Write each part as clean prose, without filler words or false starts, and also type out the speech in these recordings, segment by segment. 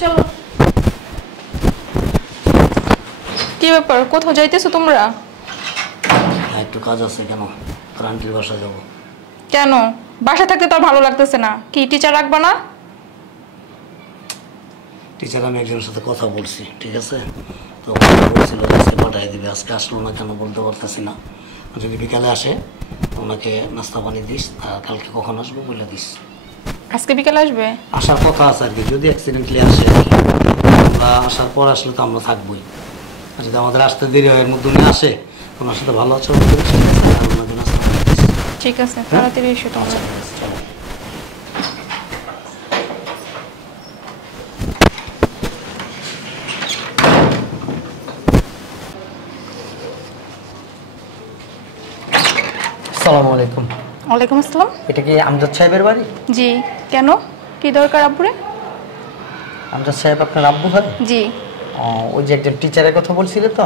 চলো। কি ব্যাপার, কোথাও যাইতেছো তোমরা? একটু কাজ আছে। কেন? আন্টির বাসায় যাবো। কেন? বাসা থাকতে তো আর ভালো লাগতেছে না। কি টিচার রাখবা না? টিচার আমি একজনের সাথে কথা বলছি, ঠিক আছে? তো বলছিল আজকে পাঠিয়ে দিবে, আজকে আসলো না কেন বলতে পারতেছি না। যদি বিকালে আসে ওনাকে নাস্তা পানি দিস, আর কালকে কখন আসবো বলে দিস। আজকে বিকেলে আসবে? আসার কথা আছে আর কি, যদি অ্যাক্সিডেন্টলি আসে আর কি। আমরা আসার পর আসলে তো আমরা থাকবোই, আর যদি আমাদের আসতে দেরি হয় এর মধ্যে উনি আসে, ওনার সাথে ভালো আচরণ করি, ঠিক আছে? আর ওনাকে নাস্তা পানি দিস। ঠিক আছে, তাড়াতাড়ি এসো তোমরা। আসসালামু আলাইকুম। ওয়ালাইকুম আসসালাম। এটা কি আমজাদ সাহেবের বাড়ি? জি, কেন? কি দরকার আব্বুরে? আমজাদ সাহেব আপনার আব্বু হয়? জি। ওই যে একজন টিচারের কথা বলছিলে তো?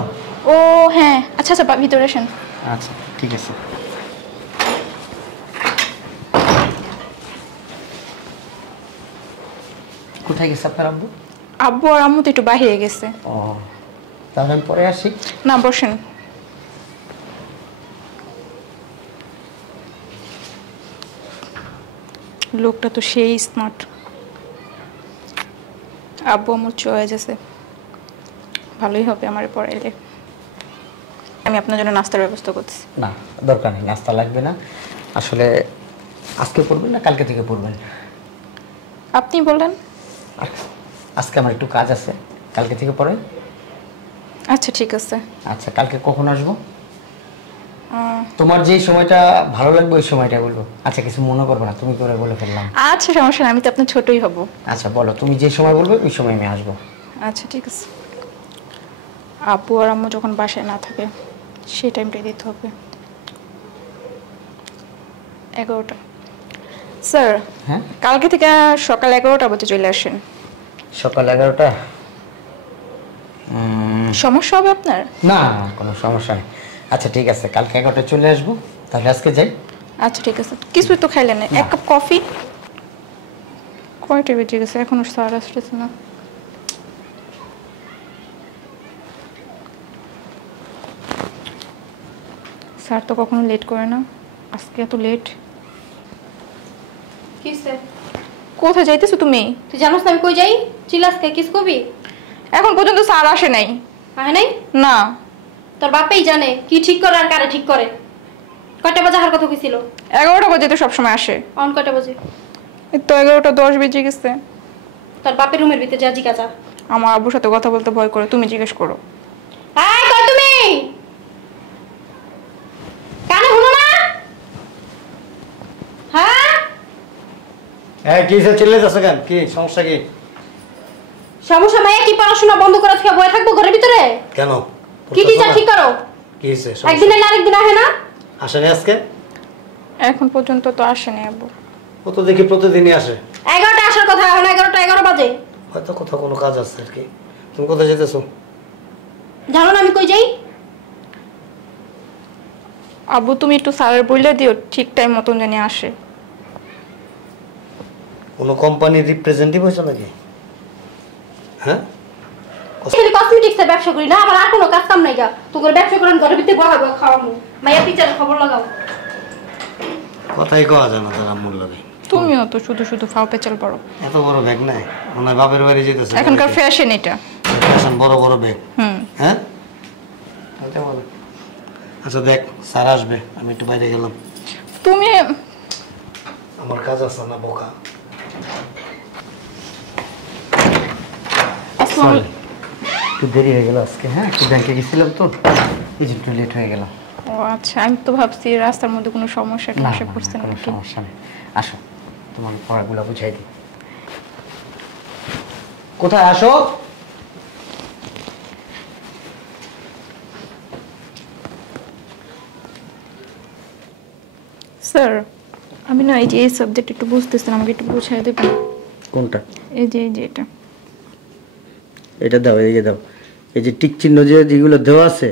ও হ্যাঁ, আচ্ছা আচ্ছা, ভিতরে আসেন। আচ্ছা ঠিক আছে। কোথায় গেছে আপনার আব্বু? আব্বু আর আম্মু তো একটু বাইরে গেছে। ও, তাহলে আমি পরে আসি। না, বসেন। লোকটা তো সেই স্মার্ট। আব্বু আমার চয়েস আছে, ভালোই হবে আমার পড়াইলে। আমি আপনার জন্য নাস্তার ব্যবস্থা করছি। না, দরকার নেই, নাস্তা লাগবে না। আসলে আজকে পড়বেন না কালকে থেকে পড়বেন? আপনি বললেন। আজকে আমার একটু কাজ আছে, কালকে থেকে পড়েন। আচ্ছা ঠিক আছে। আচ্ছা, কালকে কখন আসবো? তোমার যে সময়টা ভালো লাগবে ওই সময়টা বলবো। আচ্ছা, কিছু মনে করবো না, তুমি করে বলে ফেললাম। আচ্ছা সমস্যা না, আমি তো আপনার ছোটই হব। আচ্ছা বলো, তুমি যে সময় বলবে ওই সময় আমি আসবো। আচ্ছা ঠিক আছে। আব্বু আর আম্মু যখন বাসায় না থাকে সেই টাইমটাই দিতে হবে। 11টা। স্যার, হ্যাঁ, কালকে থেকে সকাল 11টা বাজে চলে আসেন। সকাল 11টা? সমস্যা হবে আপনার? না, কোনো সমস্যা নেই। আচ্ছা ঠিক আছে, কালকে 11টায় চলে আসবো। তাহলে আজকে যাই। আচ্ছা ঠিক আছে। কিছুই তো খাইলেন না? এক কাপ কফি? কয়টা বেজে গেছে এখনো স্যার আসতেছে না। স্যার তো কখনো লেট করে না, আজকে এত লেট। কিসে? কোথায় যাইতেছো তুমি? তুই জানোস না আমি কই যাই? চিলাসকে কিস কবি? এখন পর্যন্ত স্যার আসে নাই। আহে নাই? না। তোর বাপেই জানে কি ঠিক করে আর কারে ঠিক করে। কয়টা বাজে আসার কথা কইছিল? 11টা বাজে তো সবসময় আসে। অন কয়টা বাজে? এই তো 11টা 10 বেজে গেছে। তোর বাপের রুমের ভিতরে যা জিজ্ঞাসা। আমার আব্বুর সাথে কথা বলতে ভয় করে, তুমি জিজ্ঞেস করো। এই কই তুমি? কানে শুনো না? হ্যাঁ? এই কি স্যার চিল্লে যাচ্ছে কেন? কি সমস্যা? কি সমস্যা মাইয়া কি পড়াশোনা বন্ধ করে থেকে বয়ে থাকবো ঘরের ভিতরে? কেন? কি টিচার ঠিক করো? কি হয়েছে? একদিন না আরেকদিন আহে না? আসেনি আজকে? এখন পর্যন্ত তো আসেনি আব্বু। ও তো দেখি প্রতিদিনই আসে। 11টা আসার কথা, এখন 11টা 11 বাজে। হয়তো কোথাও কোনো কাজ আছে আর কি। তুমি কোথায় যেতেছো? জানো না আমি কই যাই? আব্বু তুমি একটু স্যারের বইলে দিও ঠিক টাইম মতন জানি আসে। কোনো কোম্পানির রিপ্রেজেন্টেটিভ হয়েছে নাকি? হ্যাঁ, খালি কসমেটিক্সের ব্যবসা করি না, আমার আর কোনো কাজ কাম নাই গা। তো করে ব্যবসা করেন ঘরের ভিতরে বহা বহা খাওয়ামু। মাইয়া টিচারের খবর লাগাও। কথাই কওয়া যায় না তার আম্মুর লগে। তুমিও তো শুধু শুধু ফাও পেচাল পড়ো। এত বড় ব্যাগ নাই, ওনার বাপের বাড়ি যেতেছে। এখনকার ফ্যাশন এটা। ফ্যাশন, বড় বড় ব্যাগ। হ্যাঁ, আচ্ছা দেখ, স্যার আসবে, আমি একটু বাইরে গেলাম। তুমি আমার কাজ আছে না বোকা। একটু দেরি হয়ে গেল আজকে। হ্যাঁ, একটু ব্যাংকে গেছিলাম তো, এই যে একটু লেট হয়ে গেল। ও আচ্ছা, আমি তো ভাবছি রাস্তার মধ্যে কোনো সমস্যা না, টমস্যা পড়ছে কোনো নাকি। সমস্যা নেই। আসো, তোমার পড়াগুলো বুঝাই দিই। কোথায় আসো? স্যার, আমি না এই যে এই সাবজেক্ট একটু বুঝতেছি না, আমাকে একটু বুঝাই দেবেন? কোনটা? এই যে এটা। এটা দাও, এই যে দাও, এই যে টিক চিহ্ন যেগুলো দেওয়া আছে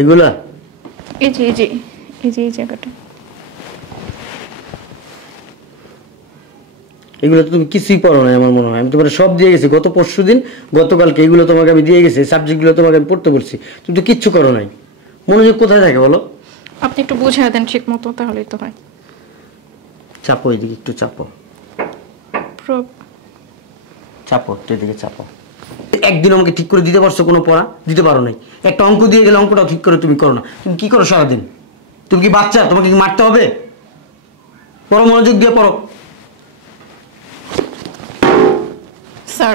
এগুলা। এই যে এই জায়গাটা। এগুলো তো তুমি কিছুই পড়ো না আমার মনে হয়। আমি তোমার সব দিয়ে গেছি গত পরশুদিন, গতকালকে এগুলো তোমাকে আমি দিয়ে গেছি, সাবজেক্টগুলো তোমাকে আমি পড়তে বলছি, তুমি তো কিচ্ছু করো নাই। মনোযোগ কোথায় থাকে বলো? আপনি একটু বুঝিয়ে দেন ঠিক মতো, তাহলেই তো হয়। চাপো এদিকে, একটু চাপো চাপো, একটু এদিকে চাপো। একদিন আমাকে ঠিক করে দিতে পারছো কোনো পড়া? দিতে পারো নাই। একটা অঙ্ক দিয়ে গেলে অঙ্কটাও ঠিক করে তুমি করো না। তুমি কি করো সারাদিন? তুমি কি বাচ্চা? তোমাকে কি মারতে হবে? পড়ো, মনোযোগ দিয়ে পড়ো। স্যার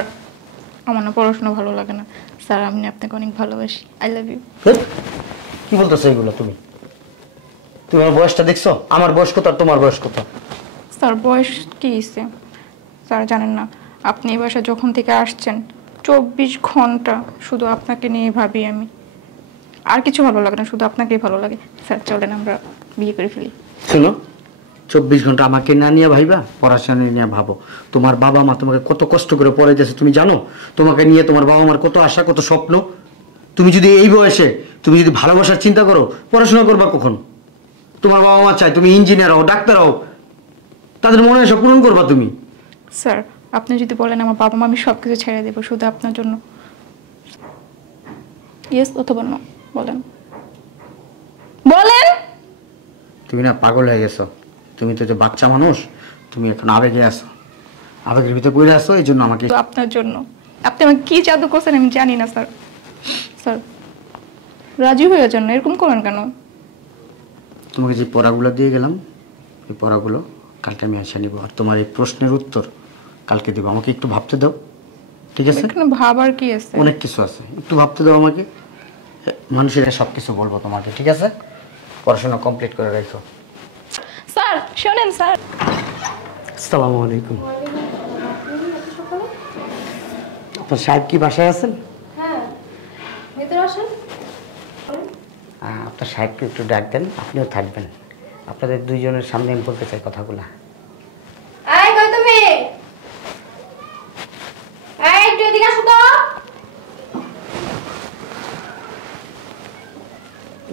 আমার না পড়াশোনা ভালো লাগে না স্যার, আমি আপনাকে অনেক ভালোবাসি, আই লাভ ইউ। কি বলতেছো এগুলো তুমি? তোমার বয়সটা দেখছো? আমার বয়স কত আর তোমার বয়স কত? স্যার বয়স কি হয়েছে স্যার জানেন না? আপনি এই বাসায় যখন থেকে আসছেন 24 ঘন্টা শুধু আপনাকে নিয়ে ভাবি আমি, আর কিছু ভালো লাগে না, শুধু আপনাকেই ভালো লাগে। স্যার চলেন আমরা বিয়ে করে ফেলি। শুনো, 24 ঘন্টা আমাকে না নিয়ে ভাইবা, পড়াশোনা নিয়ে ভাবো। তোমার বাবা মা তোমাকে কত কষ্ট করে পড়াইতেছে তুমি জানো? তোমাকে নিয়ে তোমার বাবা মার কত আশা, কত স্বপ্ন। তুমি যদি এই বয়সে তুমি যদি ভালোবাসার চিন্তা করো, পড়াশোনা করবা কখন? তোমার বাবা মা চায় তুমি ইঞ্জিনিয়ার হও, ডাক্তার হও, তাদের মনে আশা পূরণ করবা তুমি। স্যার আপনি যদি বলেন আমার বাবা মা, আমি সব কিছু ছেড়ে দেবো শুধু আপনার জন্য। ইয়েস অথবা নো বলেন, বলেন। তুমি না পাগল হয়ে গেছো। তুমি তো যে বাচ্চা মানুষ, তুমি এখন আবেগে আছো, আবেগের ভিতরে পড়ে আসো, এই জন্য আমাকে। তো আপনার জন্য আপনি আমাকে কি জাদু করছেন আমি জানি না স্যার। স্যার রাজি হয়ে যান না, এরকম করেন কেন? তোমাকে যে পড়াগুলো দিয়ে গেলাম, এই পড়াগুলো কালকে আমি আসা নিব, আর তোমার এই প্রশ্নের উত্তর কালকে দেবো। আমাকে একটু ভাবতে দাও, ঠিক আছে? এখানে ভাবার কি আছে? অনেক কিছু আছে, একটু ভাবতে দাও আমাকে। মানুষের সব কিছু বলবো তোমাকে, ঠিক আছে? পড়াশোনা কমপ্লিট করে রেখো। স্যার শোনেন স্যার। আসসালামু আলাইকুম। আপনার সাহেব কি বাসায় আছেন? হ্যাঁ, ভেতরে আসেন। আপনার সাহেবকে একটু ডাক দেন, আপনিও থাকবেন। আপনাদের দুইজনের সামনে আমি বলতে চাই কথাগুলো। এই কই তুমি? এই একটু এদিকে আসো তো।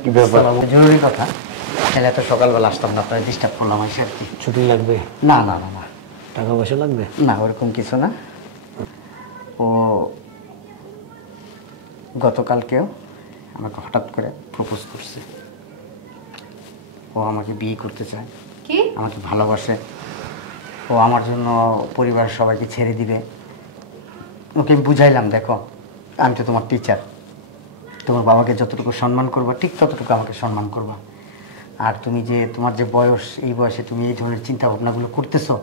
কি ব্যাপার? জরুরি কথা। তাহলে এত সকালবেলা আসতাম না, আপনার ডিস্টার্ব করলাম এসে আর কি। ছুটি লাগবে? না না না না, টাকা পয়সা লাগবে? না ওরকম কিছু না। ও গতকালকেও আমাকে হঠাৎ করে প্রপোজ করছে। ও আমাকে বিয়ে করতে চায়, কি? আমাকে ভালোবাসে। ও আমার জন্য পরিবারের সবাইকে ছেড়ে দিবে। ওকে আমি বুঝাইলাম, দেখো আমি তো তোমার টিচার, তোমার বাবাকে যতটুকু সম্মান করবা ঠিক ততটুকু আমাকে সম্মান করবা। আর তুমি যে তোমার যে বয়স, এই বয়সে তুমি এই ধরনের চিন্তা ভাবনাগুলো করতেছো,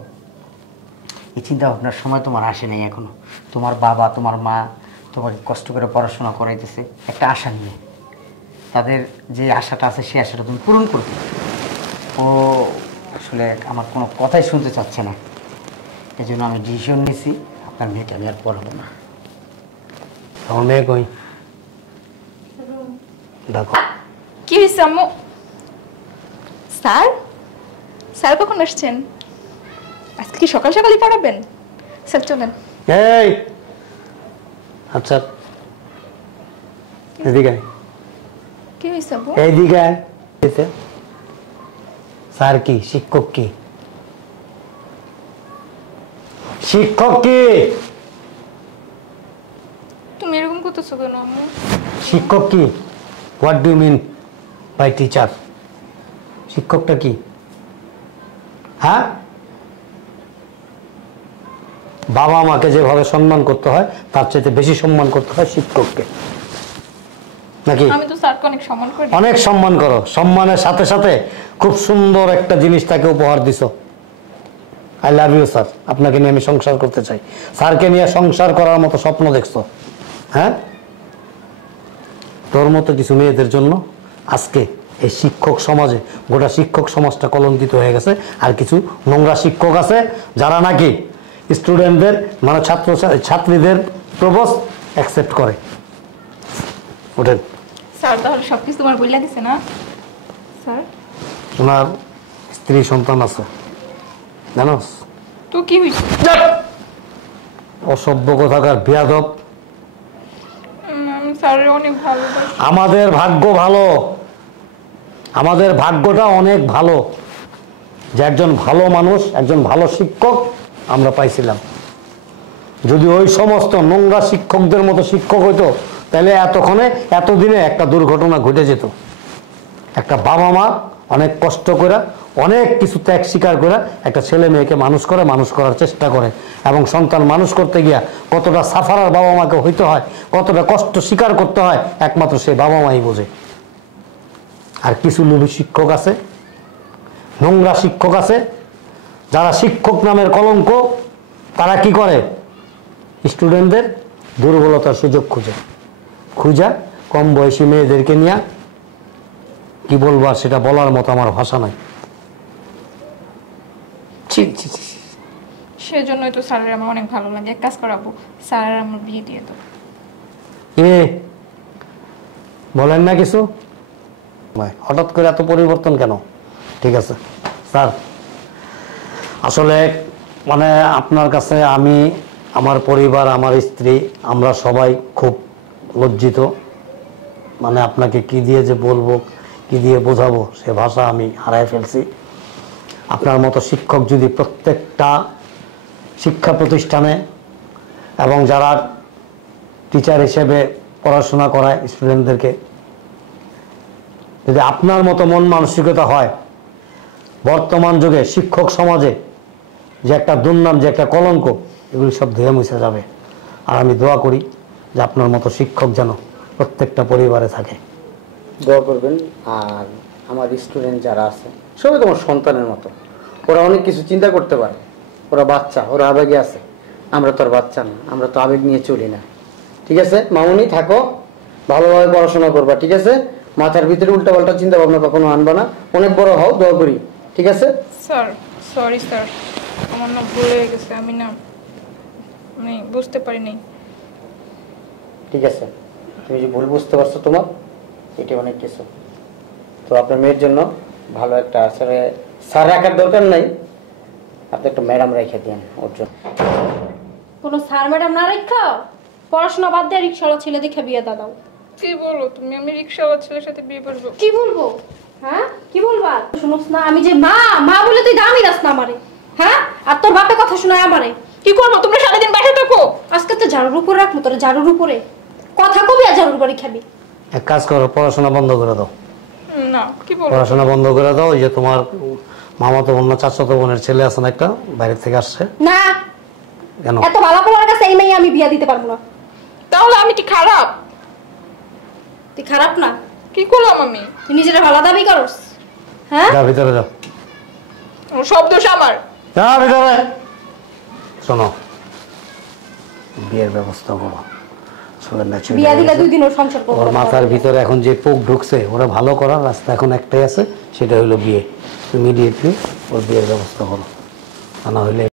এই চিন্তা ভাবনার সময় তোমার আসে নাই এখনো। তোমার বাবা তোমার মা তোমাকে কষ্ট করে পড়াশোনা করাইতেছে একটা আশা নিয়ে। তাদের যে আশাটা আছে সেই আশাটা তুমি পূরণ করবে। ও আসলে আমার কোনো কথাই শুনতে চাচ্ছে না, এই জন্য আমি ডিসিশন নিয়েছি আপনার মেয়েকে আমি আর পড়াবো না। আমার মেয়ে কই? দেখো কি হয়েছে আম্মু? স্যার স্যার কখন আসছেন? আজকে কি সকাল সকালই পড়াবেন? স্যার চলেন। এই আচ্ছা এদিকে আয়। কি হয়েছে আব্বু? এইদিকে আয়। স্যার কি? শিক্ষক কি? শিক্ষক কি? তুমি এরকম করতেছো কেন আম্মু? শিক্ষক কি? What do mean by teacher? শিক্ষকটা কি? হ্যাঁ, বাবা মাকে যেভাবে সম্মান করতে হয় তার চাইতে বেশি সম্মান করতে হয় শিক্ষককে, নাকি? আমি তো স্যারকে অনেক সম্মান করি। অনেক সম্মান করো, সম্মানের সাথে সাথে খুব সুন্দর একটা জিনিস তাকে উপহার দিছো। আই লাভ ইউ স্যার, আপনাকে নিয়ে আমি সংসার করতে চাই। স্যারকে নিয়ে সংসার করার মতো স্বপ্ন দেখছো? হ্যাঁ, তোর মতো কিছু মেয়েদের জন্য আজকে এই শিক্ষক সমাজে গোটা শিক্ষক সমাজটা কলঙ্কিত হয়ে গেছে। আর কিছু নোংরা শিক্ষক আছে যারা নাকি স্টুডেন্টদের মানে ছাত্রীদের প্রপোজ অ্যাকসেপ্ট করে। ওঠেন। স্যার তাহলে সবকিছু তোমার বইলা দিছে না স্যার? ওনার স্ত্রী সন্তান আছে জানোস? তো কি হয়েছে? অসভ্য কোথাকার বেয়াদব। আমি স্যারের অনেক ভালোবাসি। আমাদের ভাগ্য ভালো, আমাদের ভাগ্যটা অনেক ভালো যে একজন ভালো মানুষ, একজন ভালো শিক্ষক আমরা পাইছিলাম। যদি ওই সমস্ত নোংরা শিক্ষকদের মতো শিক্ষক হইতো তাহলে এতদিনে একটা দুর্ঘটনা ঘটে যেত। একটা বাবা মা অনেক কষ্ট করে অনেক কিছু ত্যাগ স্বীকার করে একটা ছেলে মেয়েকে মানুষ করার চেষ্টা করে, এবং সন্তান মানুষ করতে গিয়া কতটা সাফারার বাবা মাকে হইতে হয়, কতটা কষ্ট স্বীকার করতে হয় একমাত্র সেই বাবা মাই বোঝে। আর কিছু লোভী শিক্ষক আছে, নোংরা শিক্ষক আছে, যারা শিক্ষক নামের কলঙ্ক। তারা কি করে? স্টুডেন্টদের দুর্বলতার সুযোগ খুঁজা কম বয়সী মেয়েদেরকে নিয়ে কি বলবো আর সেটা বলার মতো আমার ভাষা নাই। সেজন্যই তো স্যারের আমার অনেক ভালো লাগে। এক কাজ করাবো, স্যারের আমার বিয়ে দিয়ে দেবো। বলেন না কিছু? হঠাৎ করে এত পরিবর্তন কেন? ঠিক আছে স্যার, আসলে মানে আপনার কাছে আমি, আমার পরিবার, আমার স্ত্রী, আমরা সবাই খুব লজ্জিত। মানে আপনাকে কি দিয়ে যে বলবো, কি দিয়ে বোঝাবো সে ভাষা আমি হারাই ফেলছি। আপনার মতো শিক্ষক যদি প্রত্যেকটা শিক্ষা প্রতিষ্ঠানে এবং যারা টিচার হিসেবে পড়াশোনা করায় স্টুডেন্টদেরকে, যদি আপনার মতো মন মানসিকতা হয়, বর্তমান যুগে শিক্ষক সমাজে যে একটা দুর্নাম, যে একটা কলঙ্ক, এগুলি সব ধুয়ে মুছে যাবে। আর আমি দোয়া করি যে আপনার মতো শিক্ষক যেন প্রত্যেকটা পরিবারে থাকে। দোয়া করবেন। আর আমার স্টুডেন্ট যারা আছে সবাই তোমার সন্তানের মতো, ওরা অনেক কিছু চিন্তা করতে পারে, ওরা বাচ্চা, ওরা আবেগে আছে। আমরা তো আর বাচ্চা না, আমরা তো আবেগ নিয়ে চলি না। ঠিক আছে মামুনি, থাকো, ভালোভাবে পড়াশোনা করবা। ঠিক আছে, মাথার ভিতরে উল্টাপাল্টা চিন্তা ভাবনা কখনো আনবা না। অনেক বড় হও, দোয়া করি। ঠিক আছে স্যার? সরি স্যার, আমার না ভুল হয়ে গেছে, আমি বুঝতে পারিনি। ঠিক আছে, তুমি যে ভুল বুঝতে পারছো তোমার, এটা অনেক কিছু। তো আপনার মেয়ের জন্য ভালো একটা স্যার রাখার দরকার নাই, আপনি একটা ম্যাডাম রেখে দিন ওর জন্য। কোনো স্যার ম্যাডাম না রেখা পড়াশোনা বাদ দিয়ে রিক্সাওয়ালা ছেলে দেখে বিয়ে দাও। কি বলো তুমি? আমি রিক্সাওয়ালা ছেলের সাথে বিয়ে করবো? কি বলবো? হ্যাঁ কি বলবা? শুনোস না, আমি যে মা, মা বলে তুই দামি রাস না আমারে। হ্যাঁ, আর তোর বাপে কথা শোনায় আমারে। কি করবো? তোমরা সারাদিন বাইরে থাকো। আজকে তো ঝাড়ুর উপরে রাখবো, তোর ঝাড়ুর উপরে কথা কবি আর ঝাড়ুর উপরে খাবি। এক কাজ করো, পড়াশোনা বন্ধ করে দাও। না, কি বলবো? পড়াশোনা বন্ধ করে দাও। ওই যে তোমার মামাতো বোন না চাচাতো বোনের ছেলে আছে না একটা, বাইরে থেকে আসছে। না, কেন? এত ভালো পোলার কাছে এই মেয়ে আমি বিয়া দিতে পারবো না। তাহলে আমি কি খারাপ? তুই খারাপ না? কি করলাম আমি? তুই নিজের ভালো দাবি করস? হ্যাঁ, যা ভিতরে যাও। সব দোষ আমার। যা ভিতরে। শোনো, বিয়ের ব্যবস্থা করো। বিয়া দিলে 2 দিন ওর সংসার করবো। ওর মাথার ভিতরে এখন যে পোক ঢুকছে, ওরা ভালো করার রাস্তা এখন একটাই আছে, সেটা হলো বিয়ে। ইমিডিয়েটলি ওর বিয়ের ব্যবস্থা করো, তা না হলে